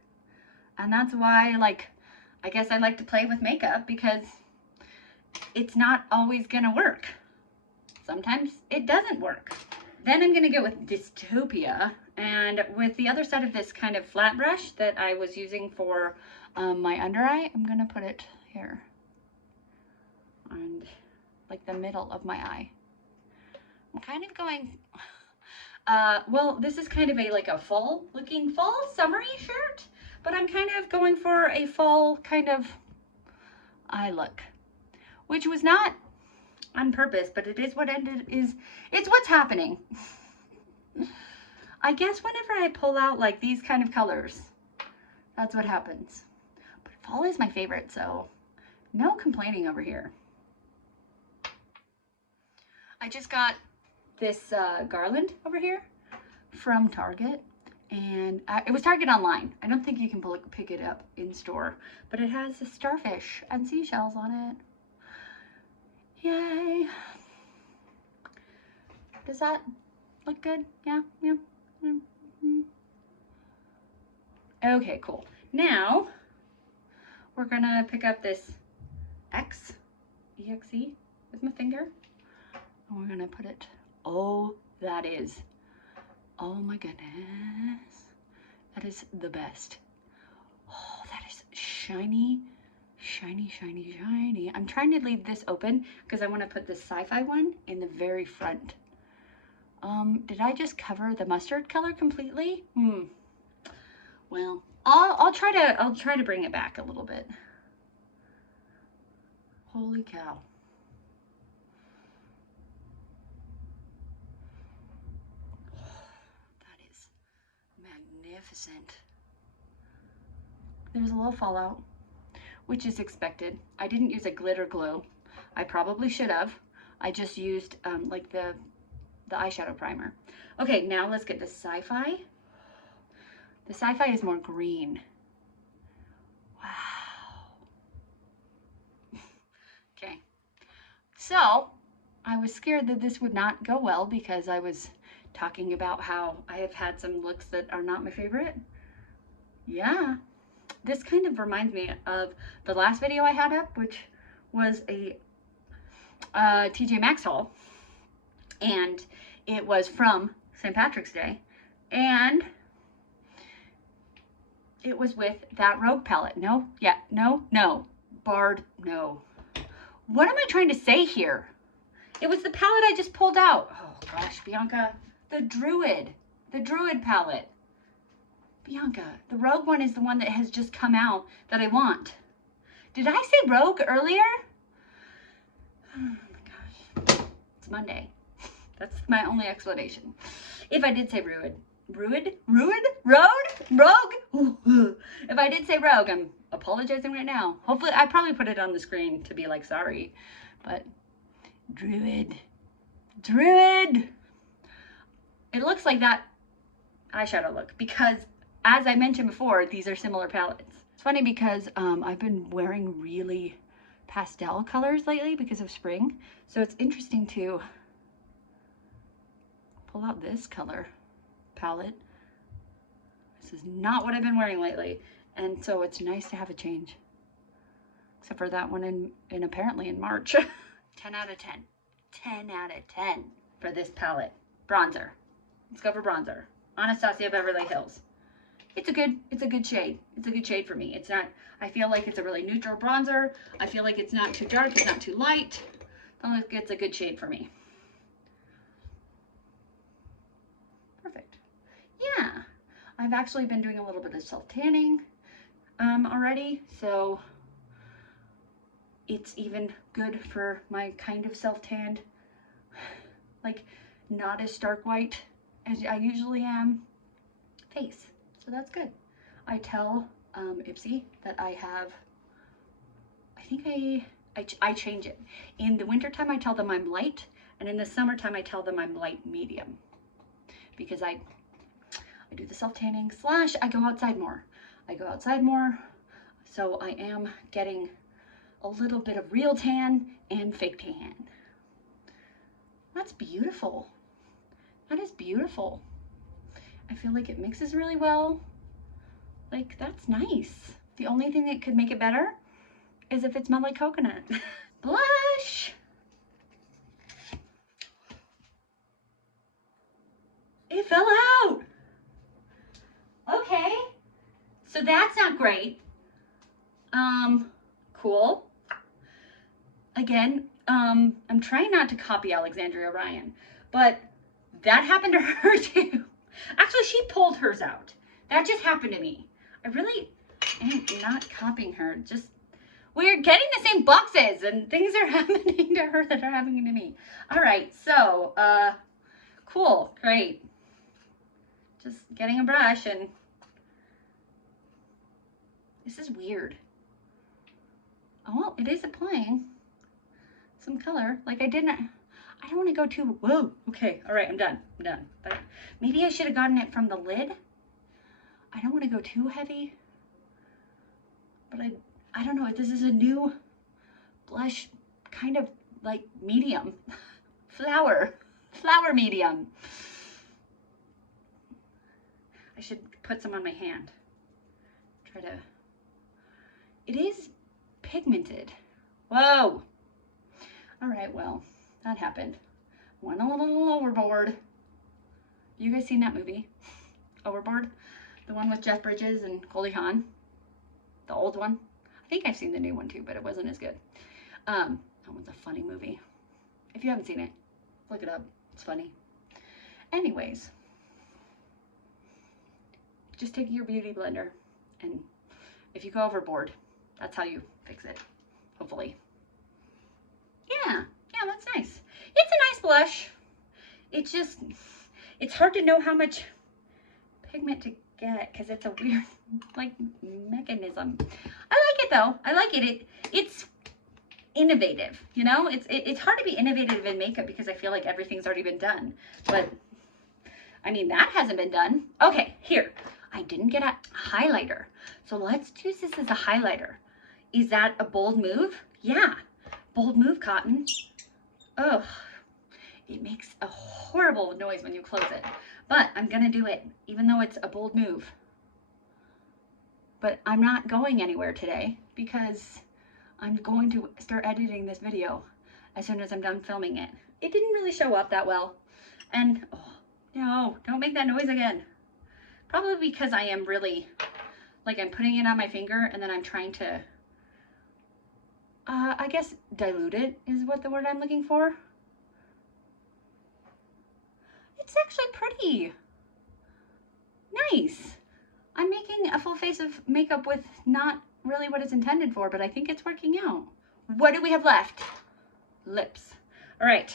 And that's why, like, I guess I like to play with makeup, because it's not always gonna work. Sometimes it doesn't work. Then I'm gonna go with Dystopia, and with the other side of this kind of flat brush that I was using for my under eye, I'm gonna put it here, and like the middle of my eye. I'm kind of going, well, this is kind of a, like a fall looking, fall summery shirt, but I'm kind of going for a fall kind of eye look, which was not on purpose, but it is what it's what's happening. I guess whenever I pull out like these kind of colors, that's what happens. But fall is my favorite, so no complaining over here. I just got this garland over here from Target, and it was Target online. I don't think you can pick it up in store, but it has a starfish and seashells on it. Yay. Does that look good? Yeah, yeah. Mm-hmm. Okay, cool. Now we're gonna pick up this EXE with my finger, and we're gonna put it, oh, that is, oh my goodness, that is the best. Oh, that is shiny, shiny, shiny, shiny. I'm trying to leave this open because I want to put this sci-fi one in the very front. Did I just cover the mustard color completely? Well, I'll try to bring it back a little bit. Holy cow. That is magnificent. There's a little fallout, which is expected. I didn't use a glitter glue. I probably should have. I just used like the eyeshadow primer. Okay, now let's get the sci-fi. The sci-fi is more green. Wow. Okay, so I was scared that this would not go well because I was talking about how I have had some looks that are not my favorite. Yeah, this kind of reminds me of the last video I had up, which was a TJ Maxx haul, and it was from St. Patrick's Day, and it was with that Rogue palette. No, yeah, no, Bard, no. What am I trying to say here? It was the palette I just pulled out. Oh gosh, Bianca, the Druid palette. Bianca, the Rogue one is the one that has just come out that I want. Did I say Rogue earlier? Oh my gosh, it's Monday. That's my only explanation. If I did say Rogue? If I did say Rogue, I'm apologizing right now. Hopefully, I probably put it on the screen to be like, sorry, but Druid. It looks like that eyeshadow look because, as I mentioned before, these are similar palettes. It's funny because I've been wearing really pastel colors lately because of spring, so it's interesting to pull out this color palette. This is not what I've been wearing lately, and so it's nice to have a change, except for that one in apparently in March. 10 out of 10. 10 out of 10 for this palette. Bronzer. Let's go for bronzer. Anastasia Beverly Hills. It's a good shade. It's a good shade for me. It's not, I feel like it's a really neutral bronzer. I feel like it's not too dark, it's not too light. I feel like it's a good shade for me. Perfect. Yeah. I've actually been doing a little bit of self-tanning already, so it's even good for my kind of self-tanned, like not as stark white as I usually am face. So that's good. I tell Ipsy that I have, I think I change it. In the wintertime, I tell them I'm light, and in the summertime, I tell them I'm light medium, because I do the self-tanning / I go outside more. So I am getting a little bit of real tan and fake tan. That's beautiful. That is beautiful. I feel like it mixes really well. Like, that's nice. The only thing that could make it better is if it smelled like coconut. Blush! It fell out! Okay. So that's not great. Cool. Again, I'm trying not to copy Alexandria Ryan, but that happened to her too. Actually, she pulled hers out. That just happened to me. I really am not copying her. Just, we're getting the same boxes and things are happening to her that are happening to me. All right, so, cool, great. Just getting a brush and this is weird. Oh, well, it is applying some color. Like I don't want to go too, whoa, okay, all right, I'm done, But maybe I should have gotten it from the lid. I don't want to go too heavy, but I don't know, this is a new blush, kind of like medium, flower medium. I should put some on my hand. It is pigmented. Whoa. All right, well, that happened. Went a little overboard. You guys seen that movie? Overboard? The one with Jeff Bridges and Goldie Hawn? The old one? I think I've seen the new one too, but it wasn't as good. That one's a funny movie. If you haven't seen it, look it up. It's funny. Anyways, just take your beauty blender, and if you go overboard, that's how you fix it, hopefully. Yeah, that's nice. It's a nice blush. It's just, it's hard to know how much pigment to get because it's a weird, like, mechanism. I like it though. I like it. It's innovative, you know? It's hard to be innovative in makeup because I feel like everything's already been done. But, I mean, that hasn't been done. Okay, here. I didn't get a highlighter. So let's use this as a highlighter. Is that a bold move? Yeah. Bold move, cotton. Ugh. It makes a horrible noise when you close it. But I'm going to do it, even though it's a bold move. But I'm not going anywhere today because I'm going to start editing this video as soon as I'm done filming it. It didn't really show up that well. And, oh, no, don't make that noise again. Probably because I am really, like, I'm putting it on my finger and then I'm trying to, I guess dilute it is what the word I'm looking for. It's actually pretty nice. I'm making a full face of makeup with not really what it's intended for, but I think it's working out. What do we have left? Lips. All right.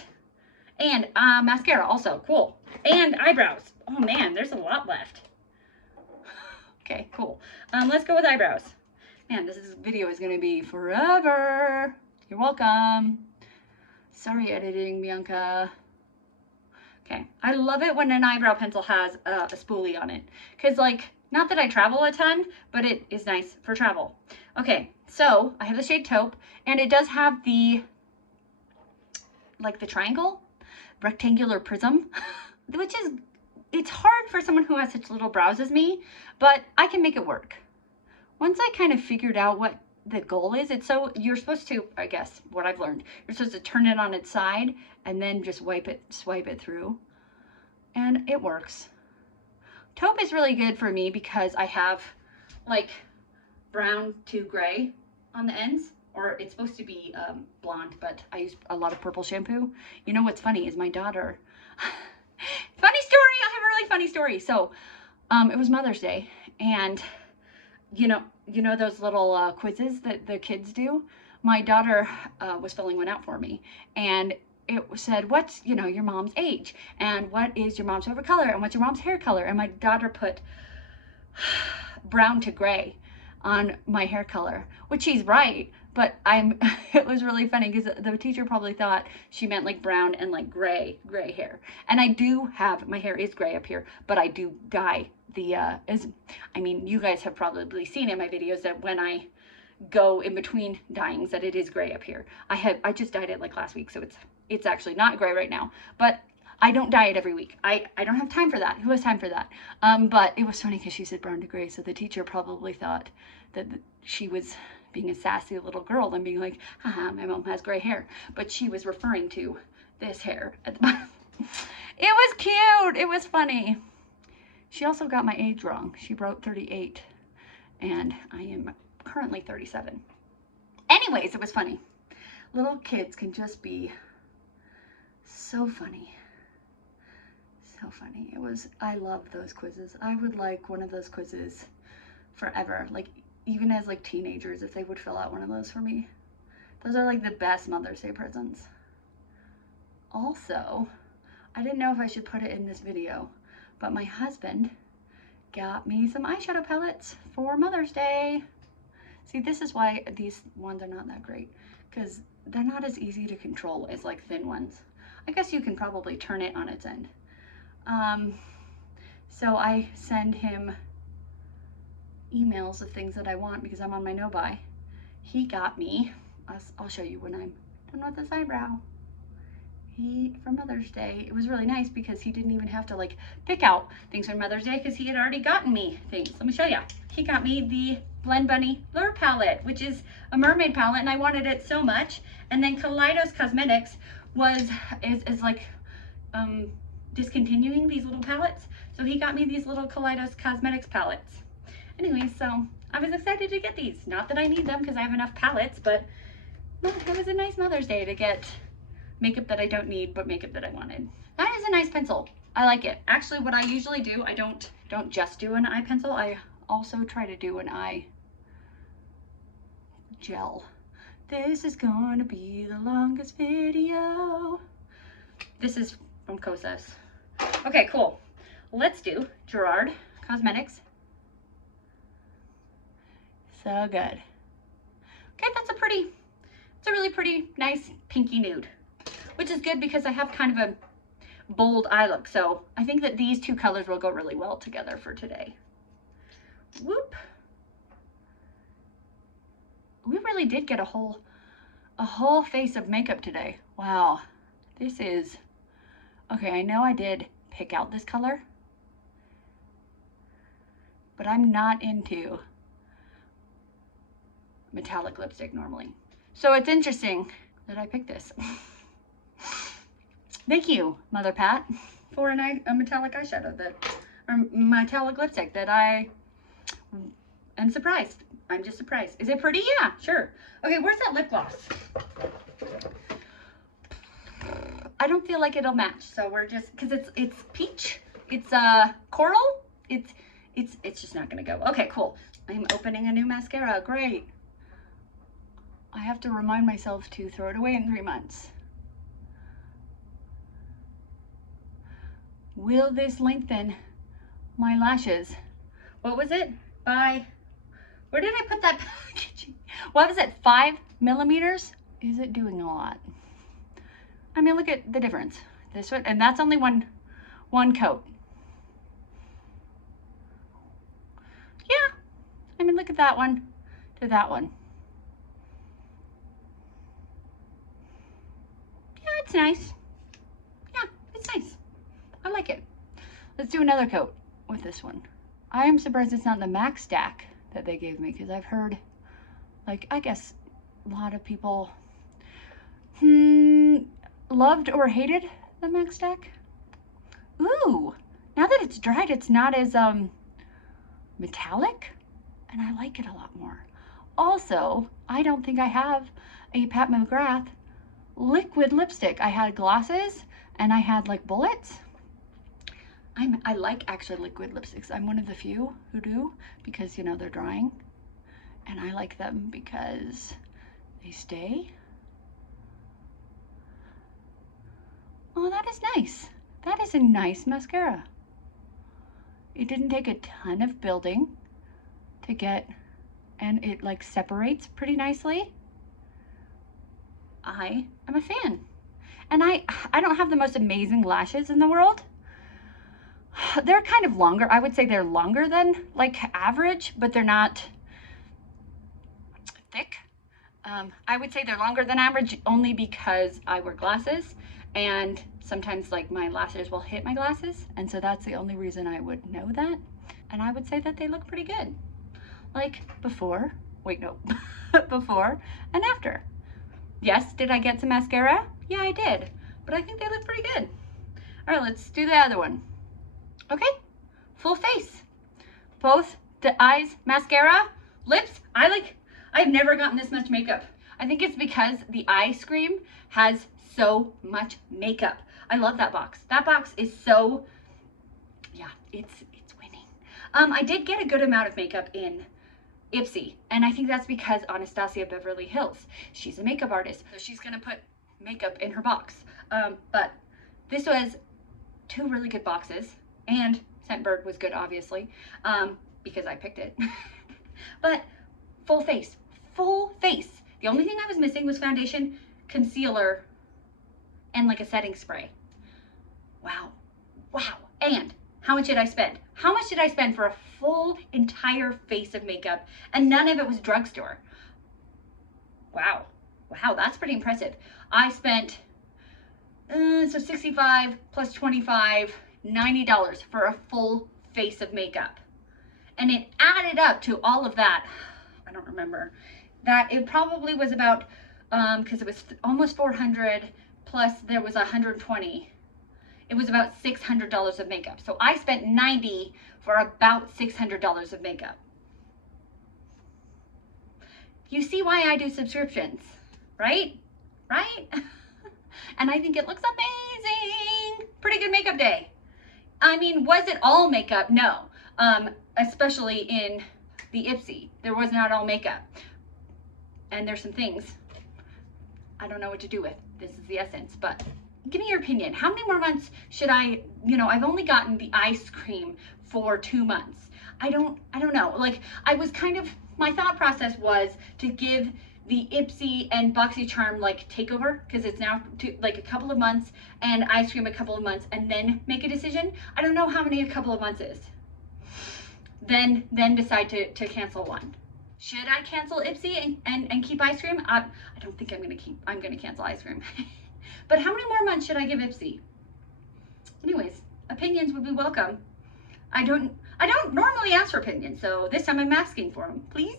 And mascara also, cool. And eyebrows. Oh man, there's a lot left. Okay, cool. Let's go with eyebrows. Man, this video is gonna be forever. You're welcome. Sorry, editing, Bianca. Okay, I love it when an eyebrow pencil has a spoolie on it. Cause like, not that I travel a ton, but it is nice for travel. Okay, so I have the shade Taupe, and it does have the, like the triangle, rectangular prism, which is, it's hard for someone who has such little brows as me, but I can make it work. Once I kind of figured out what the goal is, it's so, you're supposed to, I guess, what I've learned, you're supposed to turn it on its side and then just swipe it through, and it works. Taupe is really good for me because I have like brown to gray on the ends, or it's supposed to be blonde, but I use a lot of purple shampoo. You know what's funny is my daughter, funny story, I have a really funny story. So it was Mother's Day, and you know those little quizzes that the kids do? My daughter was filling one out for me, and it said, what's, you know, your mom's age, and what is your mom's favorite color, and what's your mom's hair color? And my daughter put brown to gray on my hair color, which she's right, but it was really funny because the teacher probably thought she meant like brown and like gray hair. And I do have, my hair is gray up here, but I do dye the, I mean, you guys have probably seen in my videos that when I go in between dyeings that it is gray up here. I just dyed it like last week, so it's actually not gray right now, but I don't dye it every week. I don't have time for that. Who has time for that? But it was funny because she said brown to gray, so the teacher probably thought that she was being a sassy little girl and being like, haha, my mom has gray hair, but she was referring to this hair at the bottom. It was cute. It was funny. She also got my age wrong. She wrote 38, and I am currently 37. Anyways, it was funny. Little kids can just be so funny. so funny. It was, I love those quizzes. I would like one of those quizzes forever. Like, even as like teenagers, if they would fill out one of those for me. Those are like the best Mother's Day presents. Also, I didn't know if I should put it in this video, but my husband got me some eyeshadow palettes for Mother's Day. See, this is why these ones are not that great, because they're not as easy to control as like thin ones. I guess you can probably turn it on its end. So I send him emails of things that I want because I'm on my no buy. He got me, I'll show you when I'm done with this eyebrow. For Mother's Day, it was really nice because he didn't even have to like pick out things for Mother's Day because he had already gotten me things. Let me show you. He got me the Blend Bunny Lure palette, which is a mermaid palette, and I wanted it so much. And then Kaleidos Cosmetics is like discontinuing these little palettes, so he got me these little Kaleidos Cosmetics palettes. Anyway, so I was excited to get these. Not that I need them because I have enough palettes, but well, it was a nice Mother's Day to get makeup that I don't need, but makeup that I wanted. That is a nice pencil. I like it. Actually, what I usually do, I don't just do an eye pencil. I also try to do an eye gel. This is gonna be the longest video. This is from CosmicPeachezzz. Okay, cool. Let's do Gerard Cosmetics. So good. Okay, it's a really pretty, nice pinky nude, which is good because I have kind of a bold eye look. So I think that these two colors will go really well together for today. Whoop. We really did get a whole face of makeup today. Wow. This is, okay, I know I did pick out this color, but I'm not into metallic lipstick normally. So it's interesting that I picked this. Thank you, Mother Pat, for a metallic eyeshadow or metallic lipstick that I am surprised. I'm just surprised. Is it pretty? Yeah, sure. Okay, where's that lip gloss? I don't feel like it'll match, so we're just, because it's peach, it's coral, it's just not gonna go. Okay, cool. I'm opening a new mascara. Great. I have to remind myself to throw it away in 3 months. Will this lengthen my lashes? What was it? Where did I put that packaging? What was it? 5 millimeters? Is it doing a lot? I mean, look at the difference. This one, and that's only one coat. Yeah. I mean, look at that one to that one. Yeah, it's nice. Yeah, it's nice. I like it. Let's do another coat with this one. I am surprised it's not the MAC stack that they gave me, because I've heard, like, I guess a lot of people loved or hated the MAC stack. Ooh, now that it's dried, it's not as metallic, and I like it a lot more. Also, I don't think I have a Pat McGrath liquid lipstick. I had glosses and I had like bullets. I like actually liquid lipsticks. I'm one of the few who do, because you know they're drying, and I like them because they stay. Oh, that is nice. That is a nice mascara. It didn't take a ton of building to get, and it like separates pretty nicely. I am a fan. And I don't have the most amazing lashes in the world. They're kind of longer. I would say they're longer than like average, but they're not thick. I would say they're longer than average only because I wear glasses, and sometimes like my lashes will hit my glasses, and so that's the only reason I would know that. And I would say that they look pretty good. Like before, wait, no, before and after. Yes, did I get some mascara? Yeah, I did, but I think they look pretty good. All right, let's do the other one. Okay, full face. Both the eyes, mascara, lips. I've never gotten this much makeup. I think it's because the Eyescream has so much makeup. I love that box. That box is so yeah, it's winning. I did get a good amount of makeup in Ipsy, and I think that's because Anastasia Beverly Hills, she's a makeup artist, so she's gonna put makeup in her box. But this was 2 really good boxes, and ScentBird was good, obviously, because I picked it. But full face, full face. The only thing I was missing was foundation, concealer, and like a setting spray. Wow, wow. And how much did I spend? How much did I spend for a full entire face of makeup, and none of it was drugstore? Wow, wow, that's pretty impressive. I spent, so 65 plus 25, $90 for a full face of makeup. And it added up to all of that, I don't remember, that it probably was about, because it was almost 400 plus there was 120. It was about $600 of makeup. So I spent $90 for about $600 of makeup. You see why I do subscriptions, right? Right? And I think it looks amazing. Pretty good makeup day. I mean, was it all makeup? No. Especially in the Ipsy. There was not all makeup. And there's some things I don't know what to do with. This is the essence, but give me your opinion. How many more months should I, I've only gotten the Eyescream for 2 months. I don't know. Like, I was kind of, my thought process was to give the Ipsy and BoxyCharm like takeover, because it's now like a couple of months, and Eyescream a couple of months, and then make a decision. I don't know how many a couple of months is. Then decide to cancel one. Should I cancel Ipsy and keep Eyescream? I don't think I'm gonna cancel Eyescream. But how many more months should I give Ipsy? Anyways, opinions would be welcome. I don't normally ask for opinions, so this time I'm asking for them, please.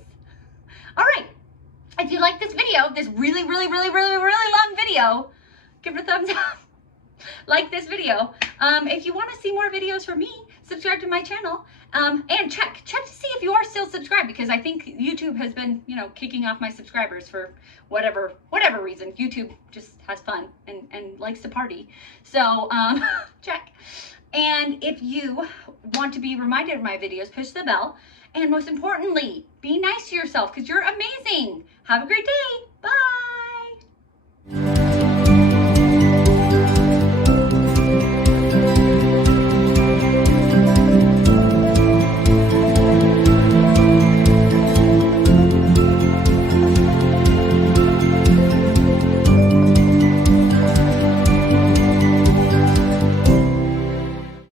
All right, if you like this video, this really long video, give it a thumbs up. Like this video. If you want to see more videos from me, subscribe to my channel, and check to see if you are still subscribed, because I think YouTube has been, kicking off my subscribers for whatever reason. YouTube just has fun and likes to party. So check. And if you want to be reminded of my videos, push the bell. And most importantly, be nice to yourself, because you're amazing. Have a great day.